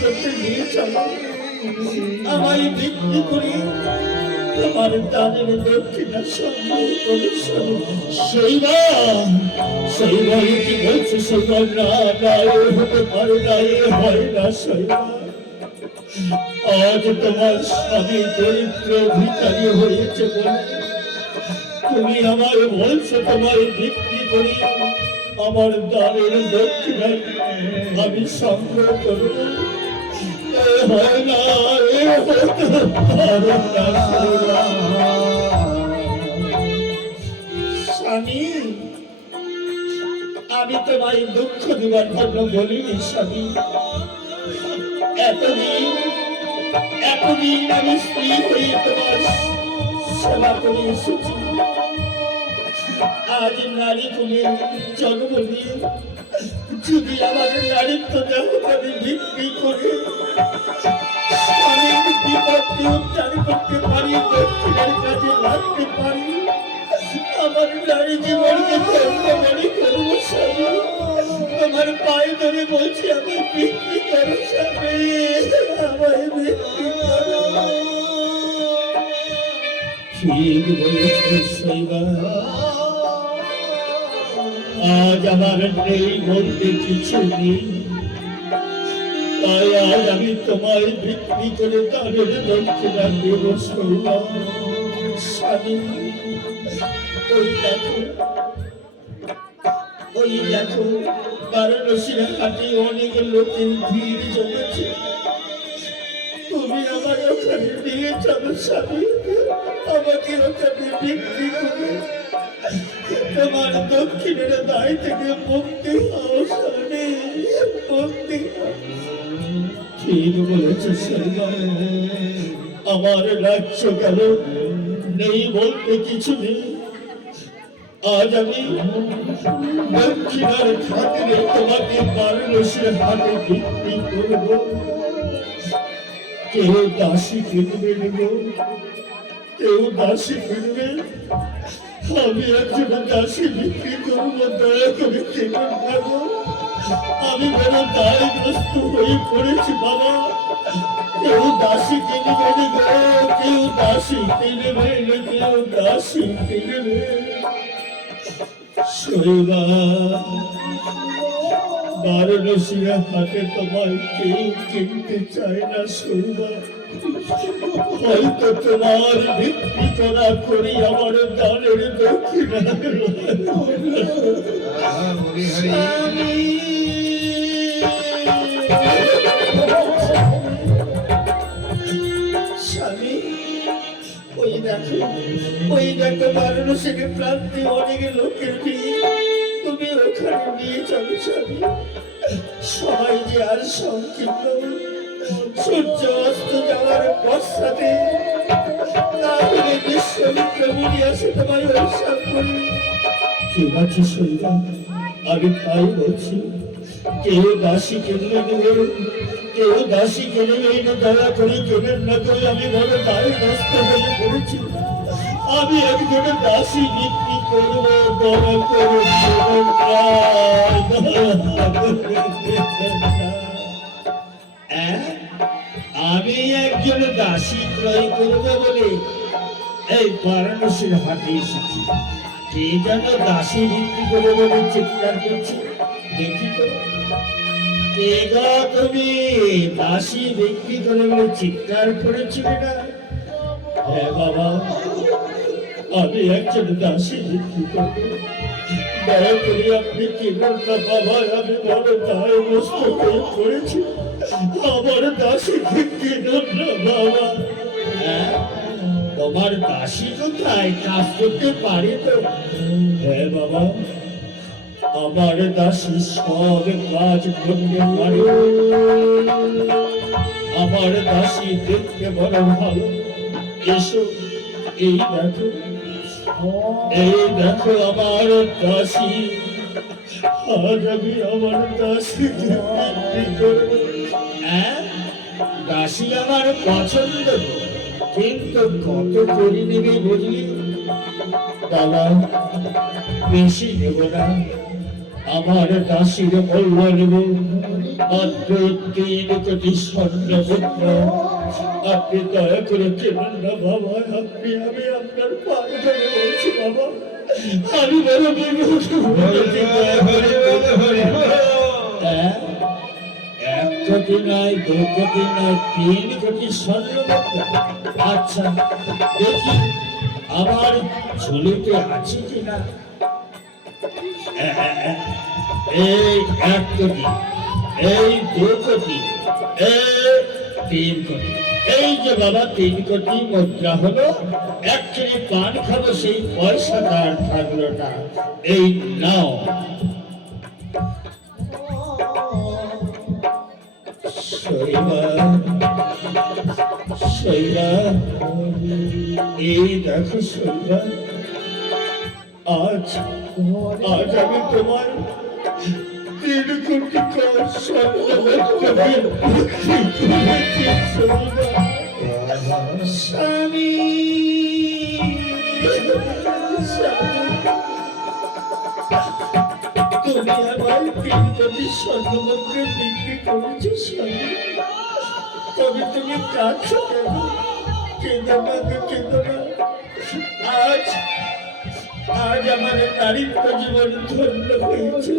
করতে নিয়ে চলো, আমায় বিক্রি করি তোমার দানের দক্ষিণা সম্ভব করে চলো। সেইবার কি বলছে, সেইবার না হতে পারে না, হয় না সেইবার। আজ তোমার স্বামী দরিদ্র ভিখারি হয়েছে বলে তুমি আমায় বলছো তোমায় বিক্রি করি, আমার দানের দক্ষিণা আমি সংগ্রহ করব। হয় না, স্বামী, আমি তোমায় দুঃখ দিবার জন্য বলিনি স্বামী। এতদিন আমি স্ত্রী হয়ে তোমার সেবা করে এসেছি। আজ নারী বলে জন্ম নিয়ে যদি আমার নারীত্ব দেহটাকে বিক্রি করে স্বামীর বিপদকে উদ্ধার করতে পারি, দক্ষিণের কাজে লাগতে পারি, আমার নারী জীবনকে ধন্যবাদী করবো স্বামী। তোমার পায়ে ধরে বলছি আমায় বিক্রি করো স্বামী, আমায় বিক্রি করো। ঠিক বলেছে সেইবার, আজ আমার নেই বলতে কিছু নেই, তাই আজ আমি তোমায় বিক্রি করে তাদের দক্ষিণা দেব সেইবার। স্বামী, ওই দেখো বারাণসীর হাটে অনেক লোকের ভিড় জমেছে, তুমি আমার ওখানে নিয়ে চলো স্বামী, আমাকে ওখানে বিক্রি করে তোমার দক্ষিণের দায় থেকে মুক্তি হও স্বামী, মুক্তি। ঠিক বলেছে সেইবার, আমার রাজ্য গেল নেই বলতে কিছু নেই। আজ আমি দক্ষিণার খাতিরে তোমাকে বারাণসীর হাটে বিক্রি করব। কেউ দাসী কিনবে নেব, কেউ দাসী কিনবে, আমি একজন দাসী বিক্রি করবো, দয়া করে কিনুন নেব। আমি বড় দায়গ্রস্ত হয়ে পড়েছি বাবা, কেউ দাসী কিনবে নেব, কেউ দাসী কিনবে, কেউ দাসী কিনবে। বারাণসীর হাটে তোমায় কেউ কিনতে চায় না শৈবা, হয়তো তোমার বিক্রি করা করি আমার দানের দক্ষিণা। স্বামী, ওই দেখো বারাণসীর প্রান্তে অনেক লোকের ভিড়, তুমি ওখানে নিয়ে চলো স্বামী। সবাই যে আর সংকীর্ণ, সূর্য অস্ত যাওয়ার পশ্চাতে তাহলে বিশ্বমিত্র মুনি আসে তোমায় অভিশাপ করি। ঠিক আছে শৈবা, আমি তাই বলছি, কেউ দাসী কিনলে নেবে, কেউ দাসী কিনবে, দয়া করে কেনেন না করে, আমি বড় দায়গ্রস্ত হয়ে পড়েছি, আমি একজন দাসী বিক্রি করবো, দয়া করে আমি একজন দাসী ক্রয় করবো বলে এই বারাণসীর হাটে এসেছি। কে যেন দাসী বিক্রি করবো বলে চিৎকার করছে, দেখি তো কে গো তুমি? দাসী বিক্রি করে বলে চিৎকার করেছিলে না? হ্যাঁ বাবা, আমি একজন দাসী বিক্রি করবো, দয়া করে আপনি কিনুন না বাবা, আমি বড় দায়গ্রস্ত হয়ে পড়েছি, আমার দাসী কিনুন না বাবা। তোমার দাসী কোথায়? কাজ করতে পারে তো? হ্যাঁ বাবা, আমার দাসী সব কাজ করতে পারে, আমার দাসী দেখতে বড় ভালো। এসো, এই দেখো আমার দাসী, আজ আমি আমার দাসী বিক্রি করব। দাসী আমার পছন্দ, কিন্তু কত করে নেবে বুঝলি বাবা? বেশি নেব না, আমার দাসীর মূল্য নেব মাত্র 3 কোটি স্বর্ণ মুদ্রা। আপনি দয়া করে কেনেন না বাবা, আপনি আমি আপনার পায়ে ধরে বলছি বাবা, আমি বড় বিমুখ, দয়া করে হ্যাঁ, 1 কোটি নয়, 2 কোটি নয়, 3 কোটি স্বর্ণ মুদ্রা। আচ্ছা দেখি আমার ঝুলিতে আছে কিনা। এই 1 কোটি, এই 2 কোটি, এই 3 কোটি। এই যে বাবা 3 কোটি মুদ্রা হলো, একচুয়ালি পান খাবো সেই পয়সাটা আর থাকলো না। এই নাও। এই দেখো শৈবা, আজ আজ আমি তোমার 3 কোটি স্বামী। তুমি আমার 3 কোটি স্বর্ণমুদ্রা বিক্রি করেছো স্বামী। তবে তুমি কাঁদছো কেন? কেঁদো না গো, কেঁদো না। আজ আজ আমার নারীত্ব জীবন ধন্য হয়েছে।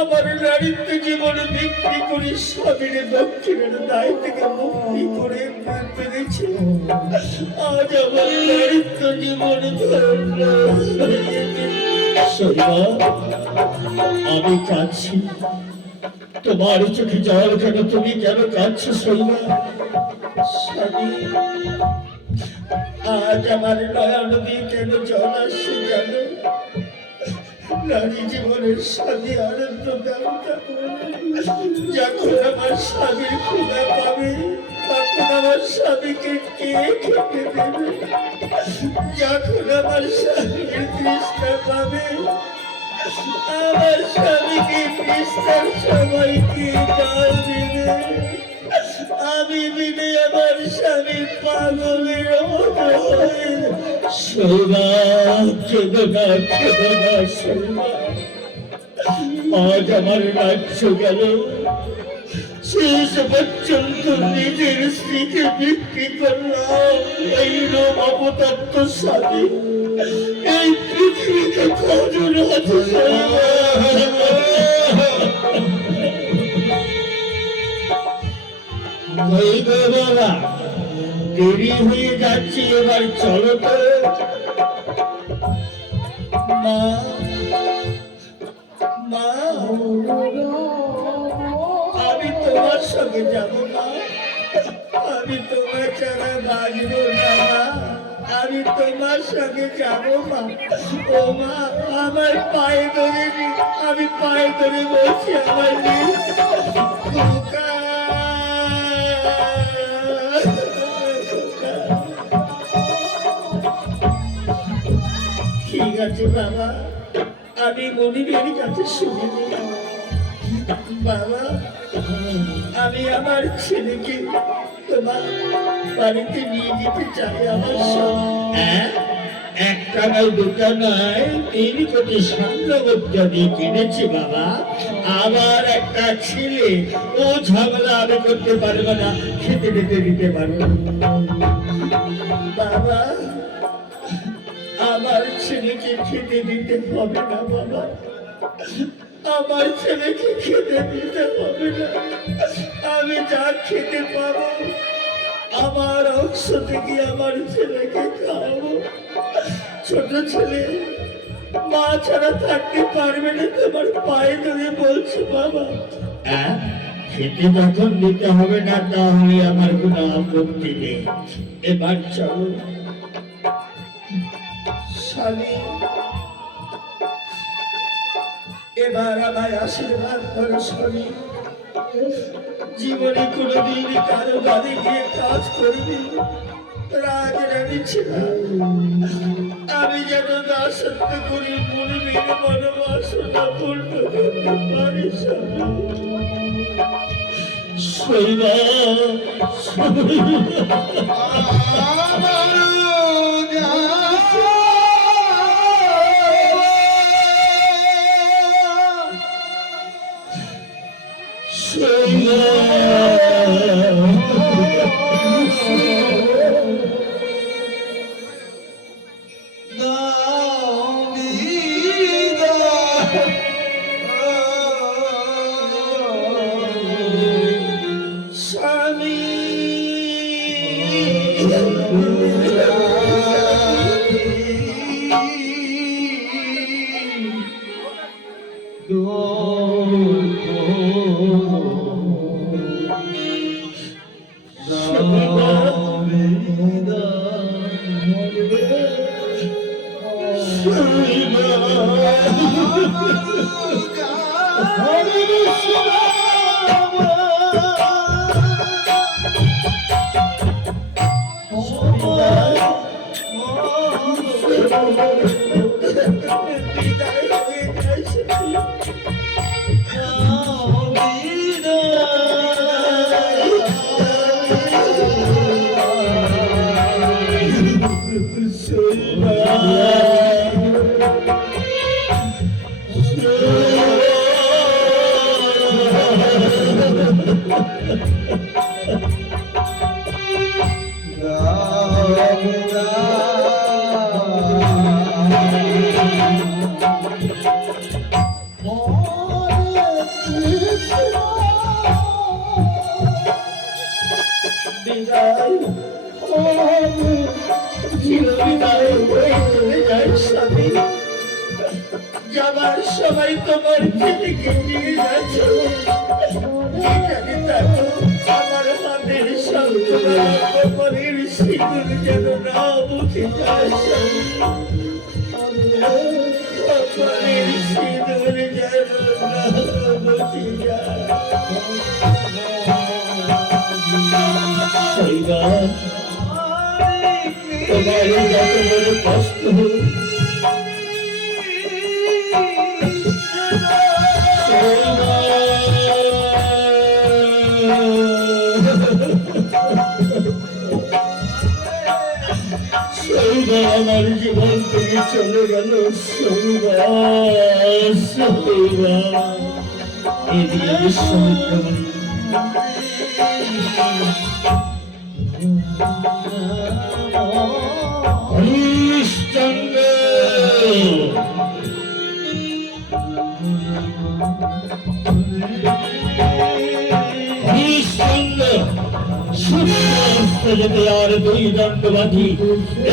আমার নারীত্ব জীবন বিক্রি করে স্বামীর দক্ষিণের দায় থেকে মুক্তি করে পেরেছি। আজ আমার নারীত্ব জীবন ধন্য হয়েছে। আমি কাঁদছি, তোমার চোখে জল কেন? তুমি কেন কাঁদছো শৈবা? স্বামী, আজ আমার নয়ন দিয়ে কেন জল আসছে জানো? নারী জীবনের স্বামী আনন্দ দেবতা যখন আমার স্বামীর ক্ষুধা পাবে, তখন আমার স্বামীকে কে খেতে দেবে? যখন আমার স্বামীর তৃষ্ণা পাবে, আমার স্বামীকে তৃষ্ণার সময় কে জল দেবে? আমি বিনে আমার স্বামী পাগলের শোভা। কেঁদো না, কেঁদো না শোভা। আজ আমার রাজ্য গেল, শেষ পর্যন্ত নিজের স্ত্রীকে বিক্রি করলাম এই রোম অপদার্থ স্বামী। এই পৃথিবীতে কজন আছে বাবা? দেরি হয়ে যাচ্ছে, এবার চলো তো। মা, মা, আমি তোমার সঙ্গে যাব মা। আমি তোমার ছাড়া বাঁচব না মা। আমি তোমার সঙ্গে যাব মা। ও মা, আমার পায়ে ধরে, আমি পায়ে ধরে বলছি আমার ঠিক আছে বাবা, আমি মনিরের কাছে শুনে নিলাম। বাবা, আমি আমার ছেলেকে তোমার বাড়িতে নিয়ে যেতে চাই আমার সঙ্গে। একটা নয়, দুটা নয়, 3 কোটি স্বর্ণ মুদ্রা দিয়ে কিনেছি বাবা। আবার একটা ছেলে, ও ঝামেলা আমি করতে পারবো না, খেতে দিতে দিতে পারবো বাবা। আমার ছেলেকে খেতে দিতে হবে না বাবা, আমার ছেলেকে খেতে দিতে হবে না। আমি যা খেতে পাবো আমার অংশ থেকে আমার ছেলেকে খাওয়াবো। ছোট ছেলে মা ছাড়া থাকতে পারবে না, তোমার পায়ে ধরে বলছি বাবা। খেতে যখন দিতে হবে না, তাহলে আমার কোনো আপত্তি নেই। এবার চলো স্বামী, এবার আমায় আশীর্বাদ করো স্বামী। জীবনে কোনোদিন কারো বাড়ি গিয়ে কাজ করবি রাজ রানী ছিলাম, আমি যেন দাসত্ব করি মুনির মনোবাসনা পূর্ণ করতে পারি শৈবা। যাবার সময় তোমার ছেলেকে নিয়ে যাচ্ছ, আমার হাতের কপালের সিঁদুর যেন না মুখে যায়, কপালের সিঁদুর যেন না মুখে যায়। তোমার যত বড় কষ্ট আমার জীবন থেকে চলে গেল, হরিশ্চন্দ্র যেতে আর দুই দণ্ড বাঁধি,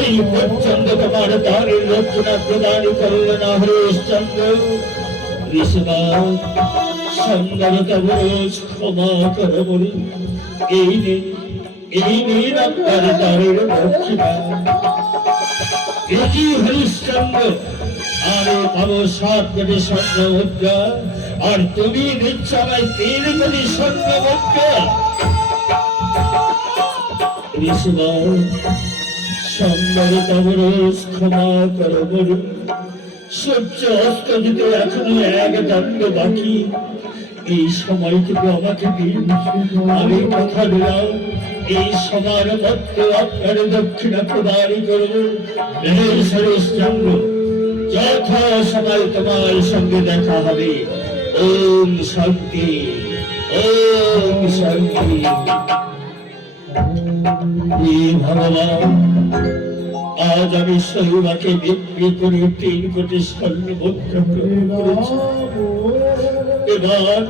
এই পর্যন্ত তোমার দ্বারের রক্ষণা প্রদান করল না হরিশ্চন্দ্র। ক্ষমা কর বলি, এই নিন আপনার দ্বারের দক্ষিণা। এটি হরিশ্চন্দ্র, আমি পাবো 7 কোটি স্বর্ণ মুদ্রা, আর তুমি দিচ্ছ আমায় 3 কোটি স্বর্ণ মুদ্রা। ক্ষমা করো বলুন, সূর্য অস্ত দিতে এখনো 1 দণ্ড বাকি, এই সময়টুকু আমাকে দিন। আমি কথা দিলাম এই সময়ের মধ্যে আপনার দক্ষিণা প্রদান করব। হরিশ্চন্দ্র, যথা সময় তোমার সঙ্গে দেখা হবে। ওম শান্তি, ওম শান্তি। ভগবান, আজ আমি শৈবাকে বিক্রি করে 3 কোটি স্বর্ণ মুদ্রা করেছি। এবার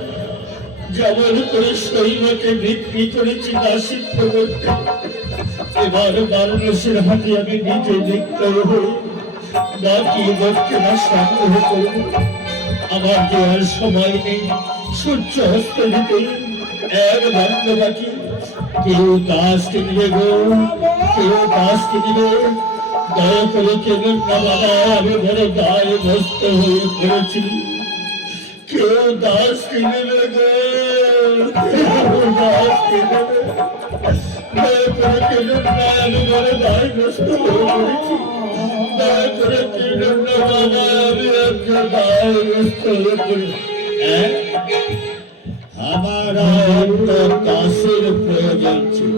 যেমন করে শৈবাকে বিক্রি করেছি দাসিত্ব করতে, এবার বারাণসীর হাতে আমি নিজে বিক্রয় হয়ে বাকি দক্ষিণা সংগ্রহ করব। আমার যে আর সময় নেই, সূর্য অস্ত দিতে 1 দণ্ড বাকি। কেউ দাস কিনবে গো, কেউ দাস কিনবে, দয়া করে কেনেন না বাবা, আমি বড় দায় গ্রস্ত হয়ে পড়েছি। কেউ দাস কিনবে গো, কেউ দাস কিনবে, দয়া করে কেনেন না, আমি বড় দায় গ্রস্ত হয়ে পড়েছি। দয়া করে কেনেন না বাবা, আমি একটা দায় গ্রস্ত হয়ে পড়েছি। আমার দাসের প্রয়োজন ছিল,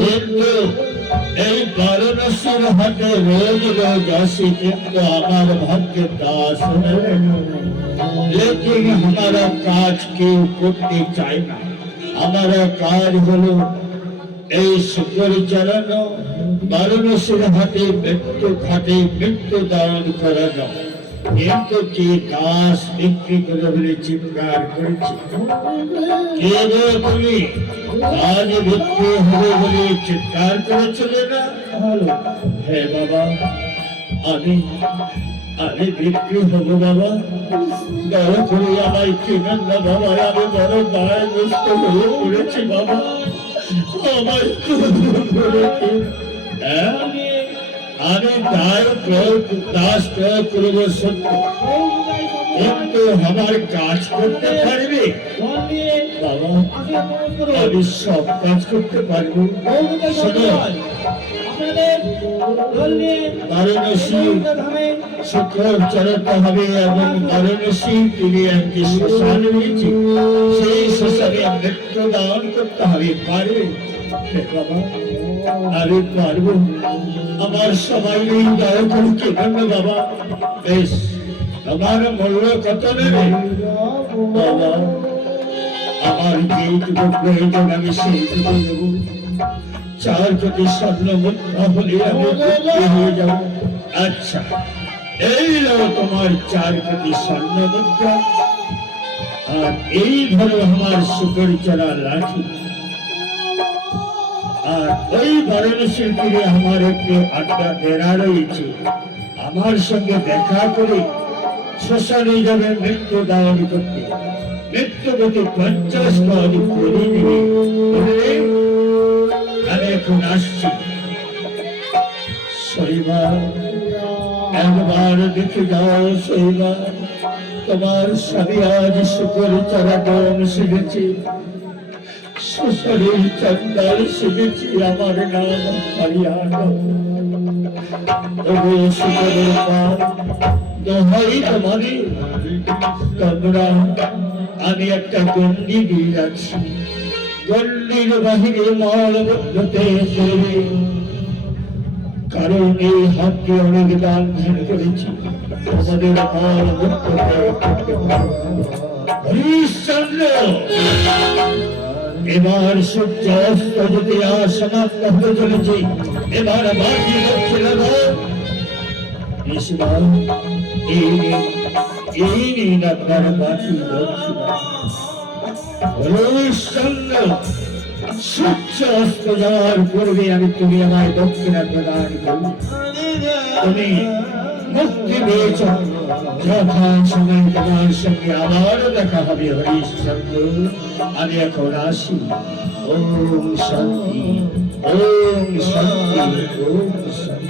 কিন্তু এই বারাণসীর হাটে রোজ রোজ আসি, কিন্তু আমার ভাগ্যে দাস নেই। लेकिन हमारा काज केव करते चाय ना। আমার কাজ হলো এই শুকর চালানো, বারাণসীর হাতে মৃত্যু খাটে মৃত্যু দান করানো। কিন্তু যে দাস বিক্রি করে বলে চিৎকার করেছে, কে গো তুমি? আজ বিক্রি হবে বলে চিৎকার করেছিলে না? হ্যাঁ বাবা, আমি আমি বিক্রি হব বাবা, দয়া করে আমায় কেনেন না বাবা, আমি বড় দায়গ্রস্ত হয়ে পড়েছি বাবা, আমায় আমি দাস প্রয়োগ করবো সত্য, কিন্তু আমার কাজ করতে পারবে বাবা? আমি সব কাজ করতে পারবো। শোনো, বারাণসী শুকর চড়াতে হবে এবং বারাণসী তিনি একটি শ্মশান রয়েছে, সেই শ্মশানে মৃত্যু দান করতে হবে। পারবে বাবা? আমি পারবো, আমার সময় নেই, দয়া করে কেন বাবা? বেশ, আমার মূল্য কত নেবে বাবা? আমার যেইটুকু প্রয়োজন আমি সেইটুকু নেব। 4 কোটি স্বর্ণ মুদ্রা হলে আমি তৃপ্তি হয়ে যাব। আচ্ছা, এই নাও তোমার 4 কোটি স্বর্ণ মুদ্রা, আর এই ধরো আমার শুকর চড়া লাঠি। আর ওই বারাণসীর তীরে আমার একটি আড্ডা ডেরা রয়েছে, আমার সঙ্গে দেখা করে শ্মশানে যাবে মৃত্যু দান করতে। মৃত্যুগতি 50 পদ করে দিবে। আমি এখন আসছি। শৈবাল, একবার দেখে যাও শৈবাল, তোমার স্বামী আজ শুকর চড়া দম শিখেছে, শরীর চন্দাল শিখেছি, আমার নাম হরিয়ানা। শুকরের পা দোহাই তোমাদের, তোমরা আমি একটা গন্ডি দিয়ে যাচ্ছি, গন্ডির বাহিরে মলমূত্রতে চলবে, কারণ এই হাতকে অনেক দান ধ্যান করেছি, আমাদের মলমূত্র করতে পারবো। হরিশ্চন্দ্র, এবার সূর্য অস্ত যেতে আর সমাপ্ত হতে চলেছে, এবার বাকি দক্ষিণ এই নিন আপনার বাকি দক্ষিণা। হরিশ্চন্দ্র, সূর্য অস্ত যাওয়ার পূর্বে তুমি আমায় দক্ষিণা প্রদান করো। তুমি মুক্তি পেয়েছ, যথা সময় তোমার সঙ্গে আবারও দেখা হবে। হরিশ্চন্দ্র, আমি এখন আসি। ওম শান্তি, ওম শান্তি, ওম শান্তি।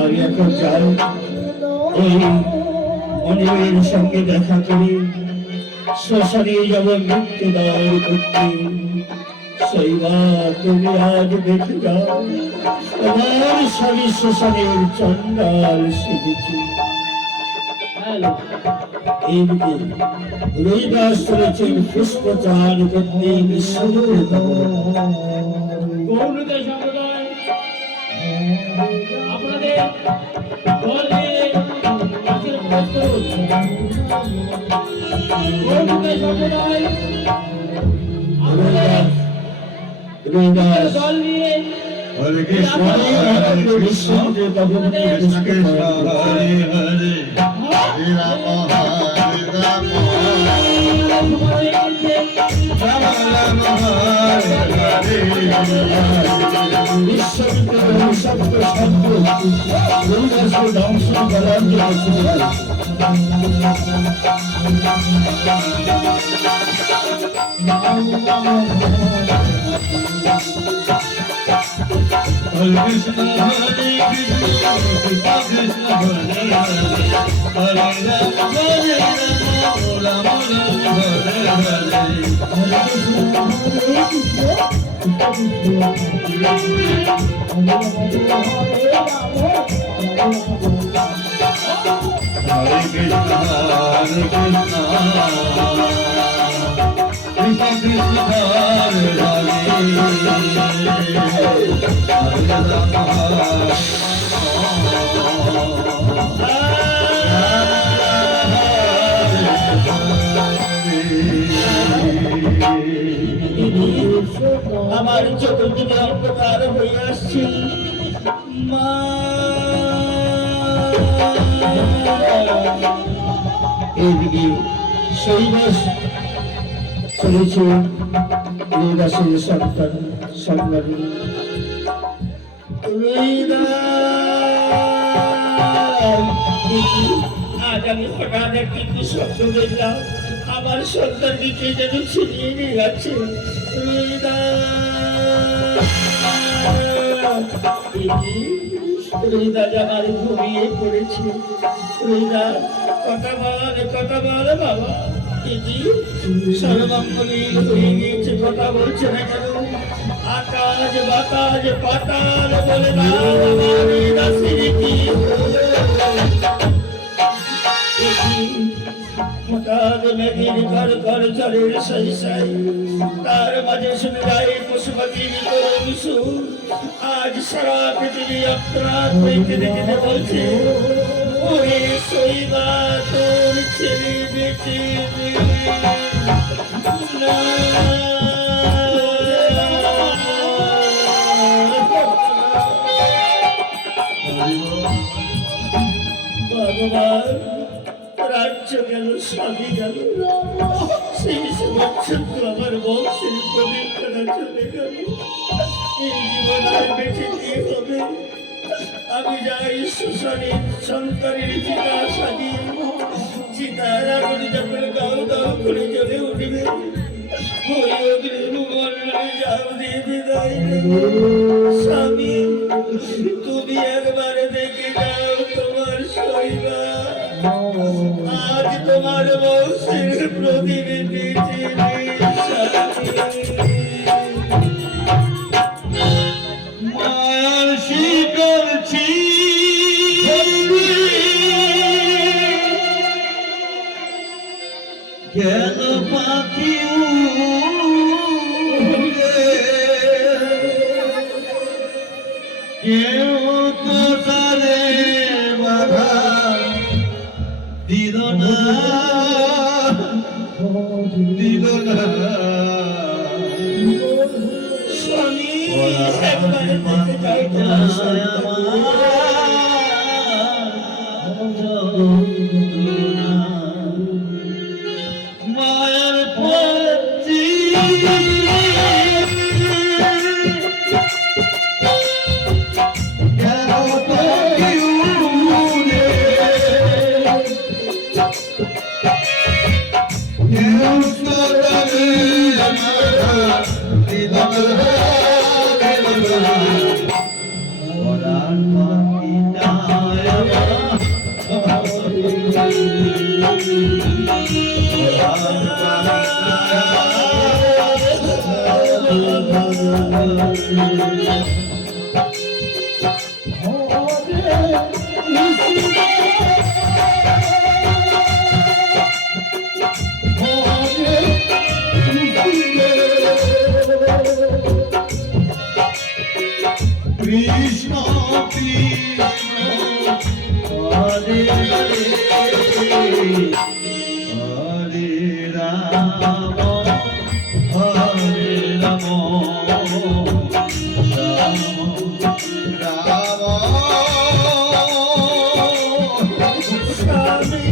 আমি এখন যাই, ওই মনিবের সঙ্গে দেখা করি, শ্মশানে যাব মৃত্যু দান করতে। সেইবার তুমি আজ দেখে যাও, তোমার স্বামী শ্মশানের চন্ডাল শিখেছি। এইদিকে রবিদাস চলেছেন পুষ্পচান করতে বিশ্বরূপে। গৌরীদের সম্প্রদায় আপনাদের দলে কাছের প্রস্তুত। গৌরীদের সম্প্রদায় আপনাদের দল নিয়ে হরে কৃষ্ণ হরে কৃষ্ণ কৃষ্ণ কৃষ্ণ হরে হরে হরে রাম হরে রাম রাম রাম হরে হরে। বিশ্ববিদ্যালয় শব্দ শব্দ রবিদাসকে দংশন করার জন্য হরে কৃষ্ণ হরে কৃষ্ণ কৃষ্ণ কৃষ্ণ হরে হরে হরে রাম রাম রাম হরে হরে। হরে কৃষ্ণ হরে কৃষ্ণ কৃষ্ণ কৃষ্ণ হরে হরে হরে রাম আর চতুর্দিকে অন্ধকার হয়ে আসছে। মা এইদিকে শৈবাস চলেছে রৈদাসের সন্তান সম্মানী আজ আমি হঠাৎ একটি স্বপ্ন দেখলাম, আমার সন্তানটিকে যেন ছিনিয়ে নিয়ে যাচ্ছে। রোহিদা আমার ঘুমিয়ে পড়েছে। রোহিদা কথা বল বাবা। সর্বমঙ্গলীন হয়ে গিয়েছে, কথা বলছে না কেন? আকাশ বাতাস পাতাল বলে দাও আমার দাসের কি হঠাৎ মেঘের ঘর ঘর জলের সাই সাই, তার মাঝে শুনে যায় পশু পাখির করুণ সুর। আজ সারা পৃথিবী অপ্রাণ হয়ে কেঁদে কেঁদে বলছে, ওরে শৈবা তোর ছেলে বেঁচে না। ভগবান, রাজ্য গেল, স্বামী গেল, সেই সমচ্ছন্দ আমার বংশের পবিত্রতা চলে গেল। এই জীবন আর বেঁচে কি হবে? আমি যাই শ্মশানের সন্তানের চিতা সাজিয়ে, চিতার আগুন যখন গাও গাও করে জ্বলে উঠবে, ওই অগ্নিমণ্ডলে যাও দিয়ে বিদায় নেব। স্বামী, তুমি একবার দেখে যাও তোমার শৈবা, আজ তোমার বংশের প্রতিনিধি ছিলেন মায়ার শিকল কেন পাখি উড়ে, কেউ তো তারে বাধা দিল না, দিল না। স্বামী, একবার দেখে যাও তোমার শৈবা। মায়ার পথি কেন পাখি উড়ে, কেউ তো তারে বাধা দিল না, দিল না। ওরান পাখিটা কৃষ্ণ কৃষ্ণ হরে হরে, হরে রাম হরে রাম, রাম রাম। স্বামী,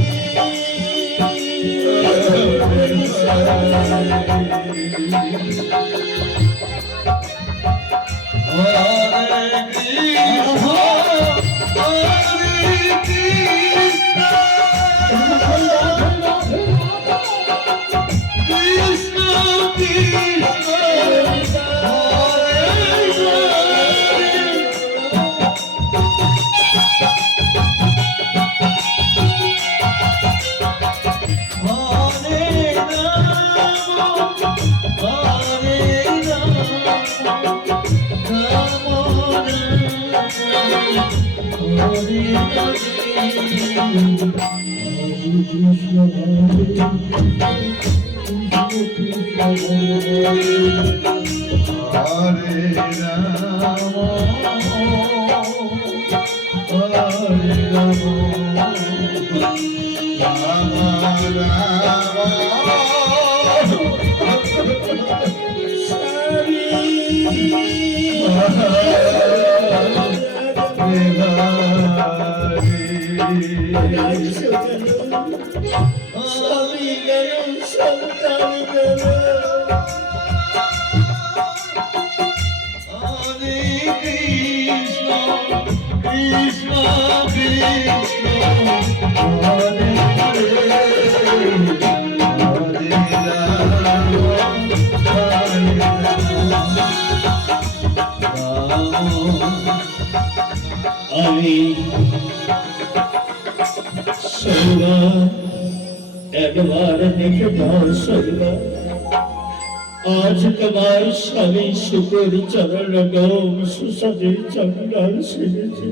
হরে কৃষ্ণ হরে কৃষ্ণ, কৃষ্ণ কৃষ্ণ হরে হরে রাম হরে স্বামী, রাজ্য গেল, স্বামী গেল, সন্তান গেল। Hare Krishna, Krishna Krishna, Hare Hare, Hare Rama, Hare Rama, আমি সৈবা একবার দেখে দাও সৈবা, আজ তোমার স্বামী শুকুর চরণ গম সুসাদের চন্ডাল সেজেছে।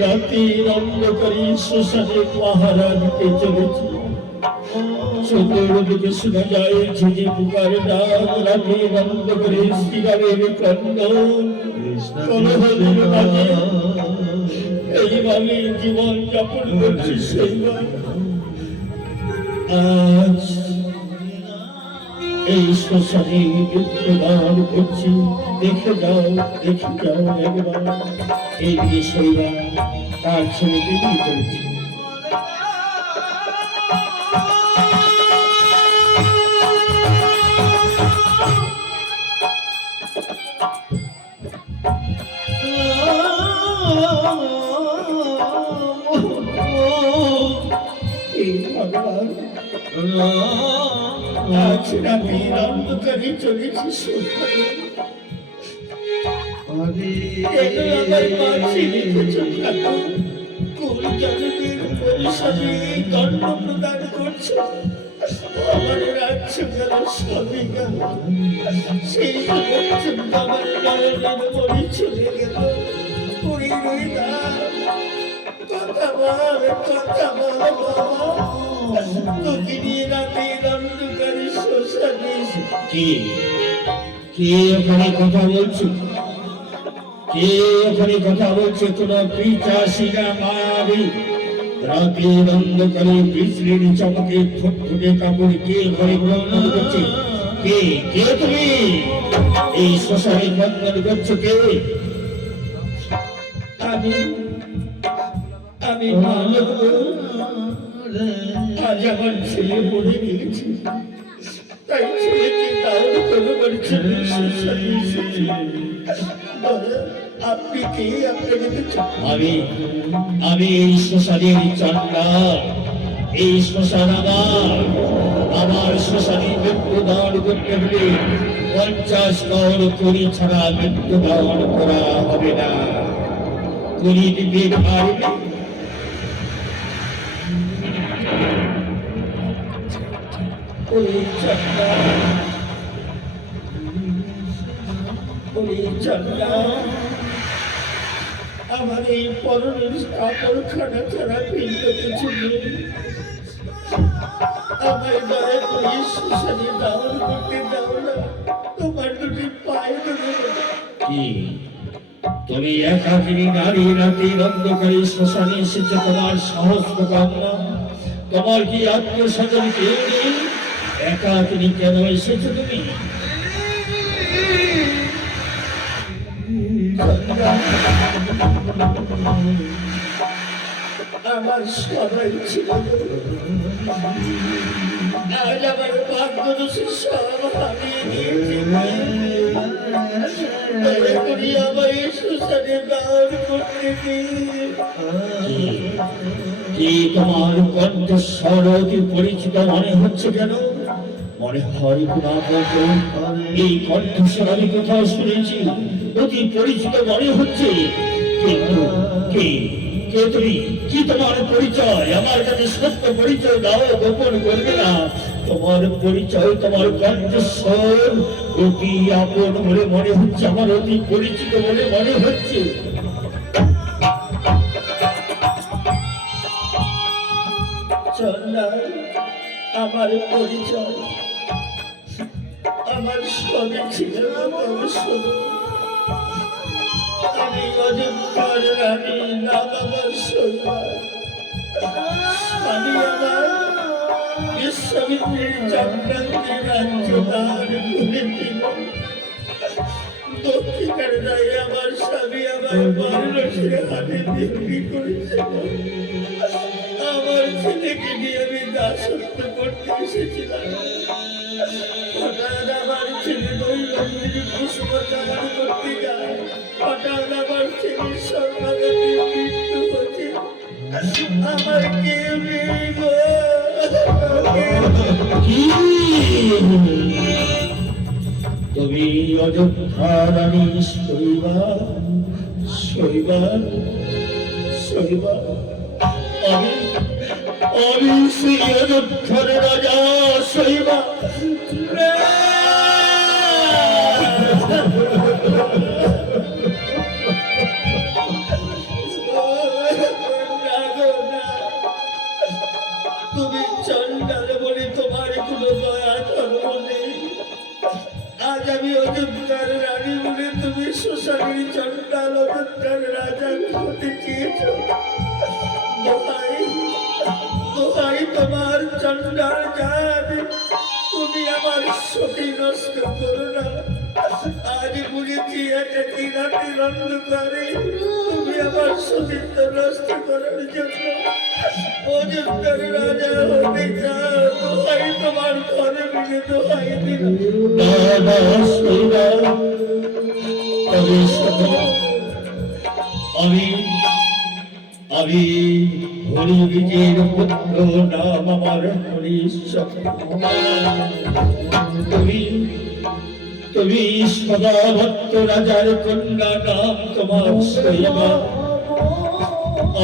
রাতের অন্ধকারে সুসাদের মহারাজকে চলেছে। চতুর্দিকে শোনা যায় ঝিঝি পোকার ডাক, রাতের অন্ধকারে শিকারের ক্রন্দন, কলহলের মাঝে এইভাবে জীবন যাপন করছি সেইবা। আজ এই শ্মশানে মৃত্যুদান করছি, দেখে যাও একবার। এই বিষয়রা তার ছেলেকে নিয়ে চলেছে। এই ভগবান, আজ রাতের অন্ধকারে চলেছি শ্মশানে। কেন আমার মাঝে রেখেছ ঠাকুর? কোন জনমের পরিষদে এই দণ্ড প্রদান করছ? আমার রাজ্য গেল, স্বামী গেল, সেই পর্যন্ত আমার নয়নের মনে চলে গেল। পুরী রইলা কথা বল বাবা, তোকে নিয়ে রাতের অন্ধকারে শ্মশানে। কে কে ওখানে কথা বলছো? কে ওখানে কথা বলছে? তোমার পিতাশিরা মায়াবী রাতের অন্ধকারে বিজলির চমকে ফুটফুটে কাপড় কে ঘরে বন্ধন করছে? কে কে তুমি এই শ্মশানে বন্ধন করছো? কে? আমি মানব। আজ আমার ছেলে মরে গিয়েছে, তাই ছেলেকে দাওয়াত করবার জন্য শ্মশানে এসেছি। আপনি কে? আপনাকে তো আমি এই শ্মশানের চণ্ডাল। এই শ্মশান আমার শ্মশানে মৃত্যুদান করতে হলে 50 গড় করি ছাড়া মৃত্যুদান করা হবে না। করি দিতে পারবে? ওই চণ্ডাল আমার এই পরনের কাপড় খানা ছাড়া পিণ্ড কিছু নেই। আমায় দয়া করে শ্মশানে দাওয়াত করতে দাও না, তোমার দুটি পায়ে ধরে। কি তুমি একাকিনী নারী রাতের অন্ধকারে শ্মশানে এসেছে? তোমার সাহস কম না? তোমার কি আত্মস্বজন কেউ নেই? একাকিনী কেন এসেছো তুমি? আমার সবাই ছিল, আজ আমার ভাগ্যদোষী সব হারিয়ে দিয়েছি। দয়া করি আমার এই শ্মশানে দান করতে দিন। কি তোমার কণ্ঠস্বর অতি পরিচিত মনে হচ্ছে কেন? মনে হয় এই কণ্ঠস্বর আমি কোথাও শুনেছি, অতি পরিচিত মনে হচ্ছে। কিন্তু কে কে তুমি? কি তোমার পরিচয়? আমার কাছে সত্য পরিচয় দাও, গোপন করবে না। তোমার পরিচয়, তোমার কণ্ঠস্বর অতি আপন বলে মনে হচ্ছে, আমার অতি পরিচিত বলে মনে হচ্ছে। চন্ডাল আমার পরিচয়, আমার স্বামী ছিল আমি অযোধ্যার রানী, নাম আমার সোনা। স্বামী আমার বিশ্বমিত্রের চক্রান্তের রাজ্য দান করে দিল। দক্ষিণের রায় আমার স্বামী আমার বারণসীর হাতে বিক্রি করেছিল। ছেলেকে নিয়ে আমি দাসত্ব করতে এসেছিলাম। হঠাৎ আমার ছেলে দৈনন্দিন পুষ্পচারণ করতে যায়, হঠাৎ আমার ছেলের সর্বাঘাতে মৃত্যু হচ্ছে। আমার কেউ নেই গো। তুমি অযোধ্যা রানী শৈবা শৈবা শৈবা, আমি আমি সেই অযোধ্যার রাজা শৈবা। তুমি চন্ডাল বলে তোমার কোনো দয়া ধর্ম নেই। আজ আমি অযোধ্যার রানী বলে তুমি শ্মশানের চন্ডাল অযোধ্যার রাজা হতে চেয়েছ। দোহাই দোহাই তোমার চন্ডাল জান, তুমি আমার সতী নষ্ট করো না। আজ বুঝেছি একাকি রাতের অন্ধকারে তুমি আমার সতীত্ব নষ্ট করার জন্য অযোধ্যার রাজা হতে চাও। দোহাই তোমার ঘরে মিলে দোহাই দিলাম। আমি আমি হরি বীজের পুত্র, নাম আমার হরিশ্বর। তুমি তুমি সদাভক্ত রাজার কন্যা, নাম তোমার শৈবা।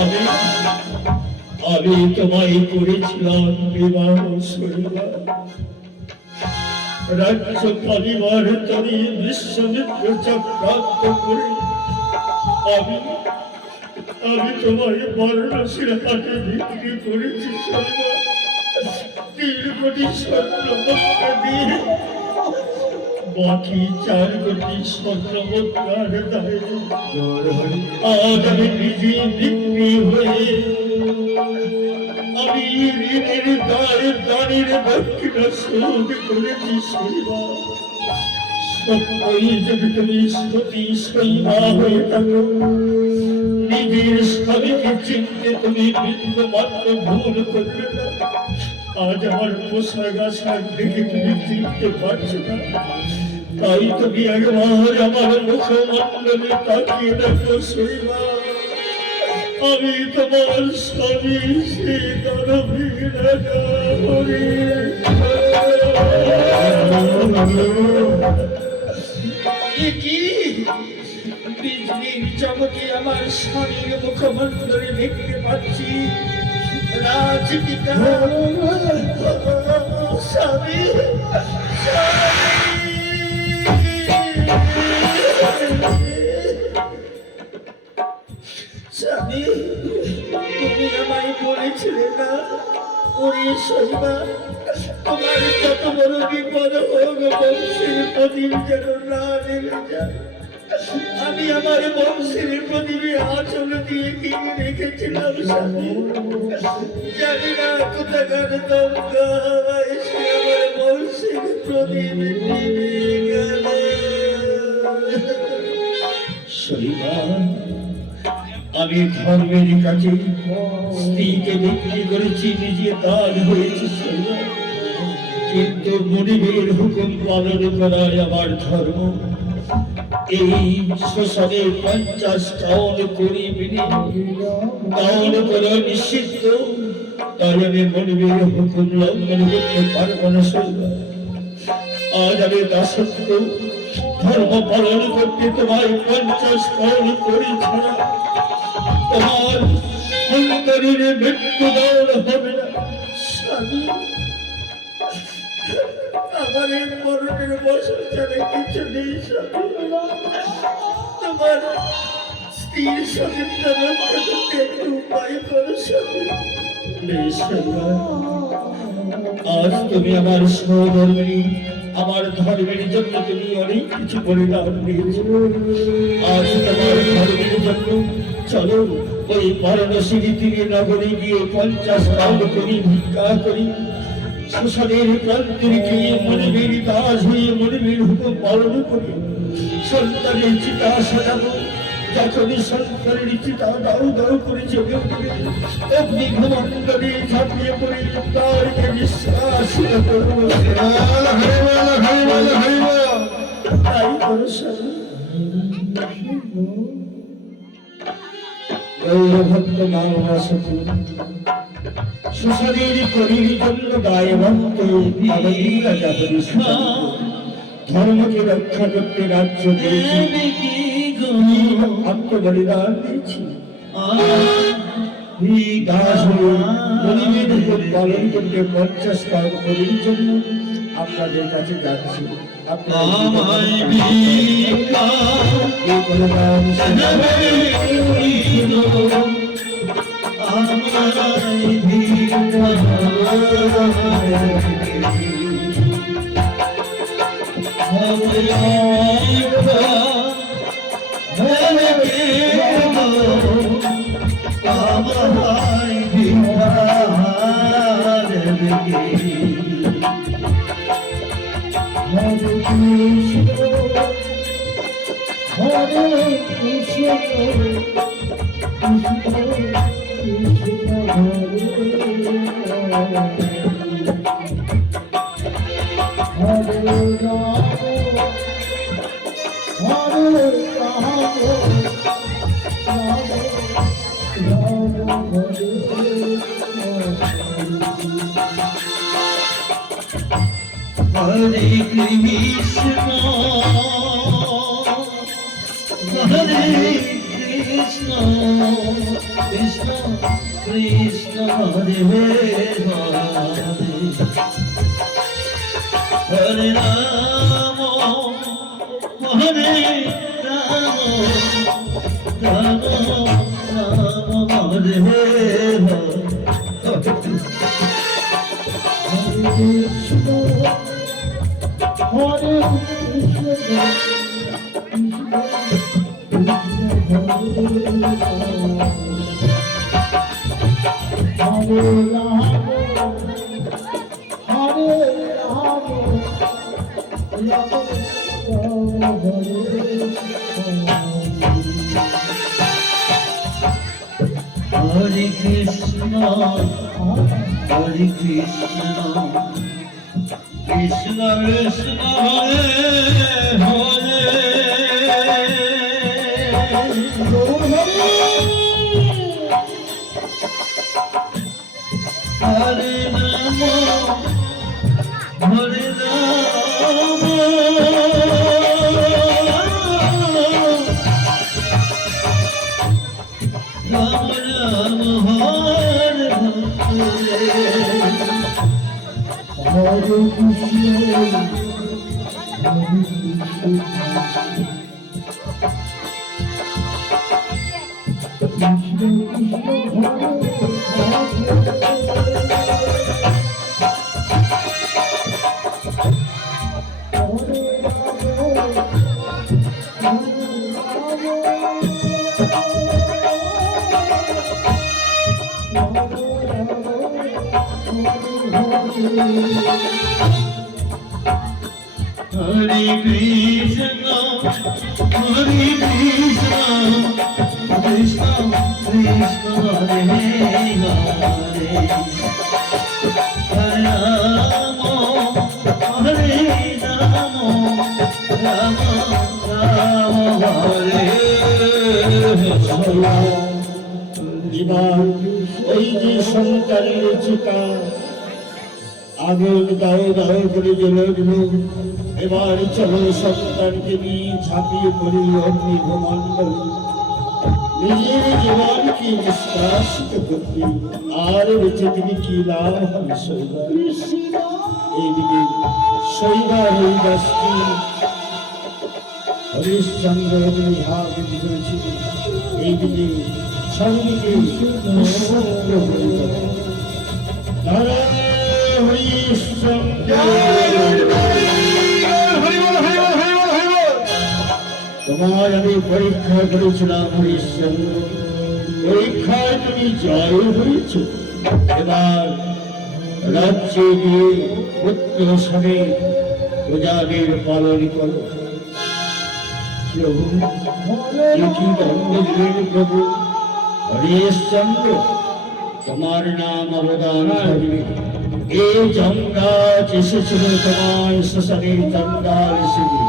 আমি আমি তোমায় করেছিলাম বিবাহ শৈবা। রাজ্য পরিবার তরি বিশ্বমিত্র চক্রান্ত করে আমি আমি তোমায় বারাণসীর হাটে বিক্রি করেছি শৈবা। 3 কোটি স্বর্ণ মুদ্রা দিয়ে বাকি 4 কোটি স্বর্ণ মুদ্রার দায়ে আজ আমি নিজে বিক্রি হয়ে আমি ঋণের দায়ে দানের দক্ষিণা শোধ করেছি শৈবা। সত্যই যদি তুমি সতী শৈবা হয়ে থাকো, নিজের স্বামীকে চিনতে তুমি বিন্দুমাত্র ভুল করবে না। আজ আমার পোশাক আশাক দেখে তুমি চিনতে পারছো না, তাই তুমি একবার আমার মুখমণ্ডলে তাকিয়ে দেখো শৈবা। আমি তোমার স্বামী শ্রী দানবীর রাজা হরি। কি বিজলির চমকে আমার স্বামীর মুখমণ্ডলে দেখতে পাচ্ছি রাজপিতা স্বামী। স্বামী, তুমি আমায় বলেছিলে না ওরে শৈবা, তোমার যত বড় বিপদ হোক বংশের প্রদীপ যেন না নেমে যায়। আমি আমার বংশের প্রদীপে আঁচল দিয়ে দিয়ে রেখেছিলাম স্বামী। জানি না কোথাকার দমকা এসে আমার বংশের প্রদীপ নিভে গেল। শৈবা, আমি ধর্মের কাছে স্ত্রীকে বিক্রি করেছি, নিজে দান হয়েছি শৈবা। কিন্তু মনিবের হুকুম পালন করায় আমার ধর্ম। এই শ্মশানে 50 টাউন করি মিনি টাউন করা নিষিদ্ধ, তাই আমি মনিবের হুকুম লঙ্ঘন করতে পারবো না শৈবা। আজ আমি দাসত্ব ধর্ম পালন করতে তোমায় 50 টাউন করি ছাড়া তোমার সন্তানের মৃত্যুদণ্ড হবে না স্বামী। আমার এই মরণের বছর ছাড়া কিছু নেই স্বামী। তোমার স্ত্রীর সতীত্ব রক্ষা করতে একটু উপায় করো স্বামী। আজ তুমি আমার সহধর্মিণী, আমার ধর্মের জন্য তুমি অনেক কিছু বলিদান দিয়েছো। আজ তোমার ধর্মের জন্য চলো ওই বারাণসী তীরে নগরে গিয়ে 50 টাউন করি ভিক্ষা করি, শ্মশানের প্রান্তে গিয়ে মনিবের দাস হয়ে মনিবের হুকুম পালন করি, সন্তানের চিতা সাজাবো, যখনই সন্তানের চিতা দাউ দাউ করে জেগে উঠবে অগ্নি ভ্রমণ্ডলে ঝাঁপিয়ে পড়ে তারকে নিঃশ্বাস করবো। তাই করো স্বামী। গৌরভক্ত মানবাসতী সুশরীর করির জন্য গায়ে ভক্ত ধর্মকে রক্ষা করতে রাজ্য দিয়েছি, আত্মবলিদান দিয়েছি। দাস হয়ে গরিবের উপর পালন করতে 50 কাজ করির জন্য আপনাদের কাছে যাচ্ছি। Hare Krishna, Hare Krishna, Krishna Krishna, Hare Hare, Hare Rama, Hare Rama, Rama Rama, Hare Hare. Hare Krishna, Hare Krishna, Krishna Krishna, Hare Hare, Hare Rama, Hare Rama, Rama Rama, Hare Hare, Hare Krishna, Hare Krishna, Krishna Krishna, Hare Hare, Hare Rama, Hare Rama, Rama Rama, Hare Hare. এবার ওই যে সন্তানের চিতা আগুন দাও দাও করে জ্বলে উঠল। এবার চলো সন্তানকে নিয়ে ঝাঁপিয়ে পড়ি অগ্নি ভ্রমণ্ডল, নিজের জীবনকে নিষ্কাশিত করতে। আর বেঁচে থেকে কি লাভ হবে শৈবা? এইদিকে শৈবা হরিদাসকে হরিশ্চন্দ্র অগ্নিভাগ দিয়েছিল, এইদিকে সঙ্গীকে তারা তোমার আমি পরীক্ষা করেছিলাম হরিশ্চন্দ্র, পরীক্ষায় তুমি জয় হয়েছ। এবার রাজ্যে গিয়ে পুত্র সঙ্গে প্রজাদের পালন করো। প্রভু এ কি দণ্ড দিলেন প্রভু? হরিশ্চন্দ্র তোমার নাম অবদান করবে। এই যমরাজ এসেছিল তোমার শ্মশানের জঞ্জাল এসেছে।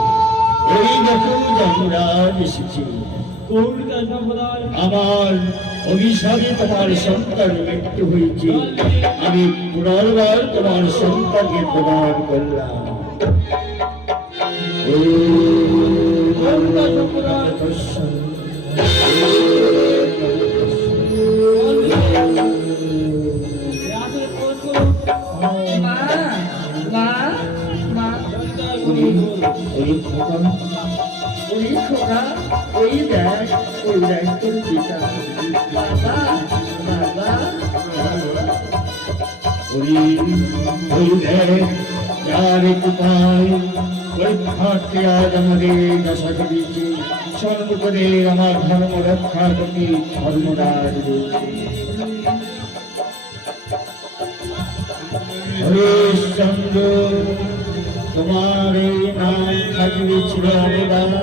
ওই দেখো যমরাজ এসেছে। কৌরিকা সম্প্রদায় আমার অভিশাপে তোমার সন্তান মৃত্যু হয়েছে, আমি পুনর্বার তোমার সন্তানকে প্রদান করলাম। কৌরিকা সম্প্রদায় আসলে প্রবেশ করুন। মা মা মা ওই খোকা ওই খোকা ওই দেখ তোর পিতা বাবা বাবা ওই দেখ যার কোথায় পরীক্ষার্থী আজ আমাদের দশা দিয়েছে। সর্বপদে আমার ধর্ম রক্ষা করতে ধর্মরাজ রয়েছে। হরিশ্চন্দ্র তোমার এই নাম থাকবে চিরকাল।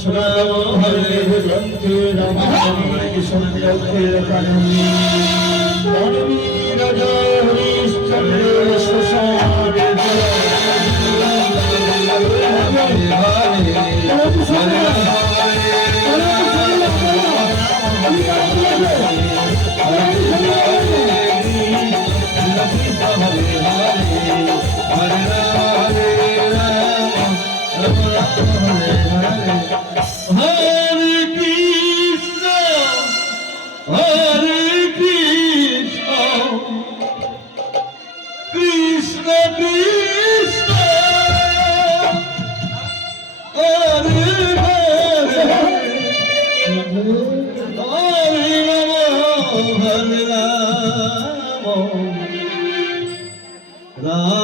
সনাতন গ্রন্থে রামায়ণে সংরক্ষের কারণে রাজা হরিশ্চন্দ্রের শ্মশানে Hare Krishna, Hare Krishna, Krishna Krishna, Hare Hare, Hare Rama, Hare Rama, Rama.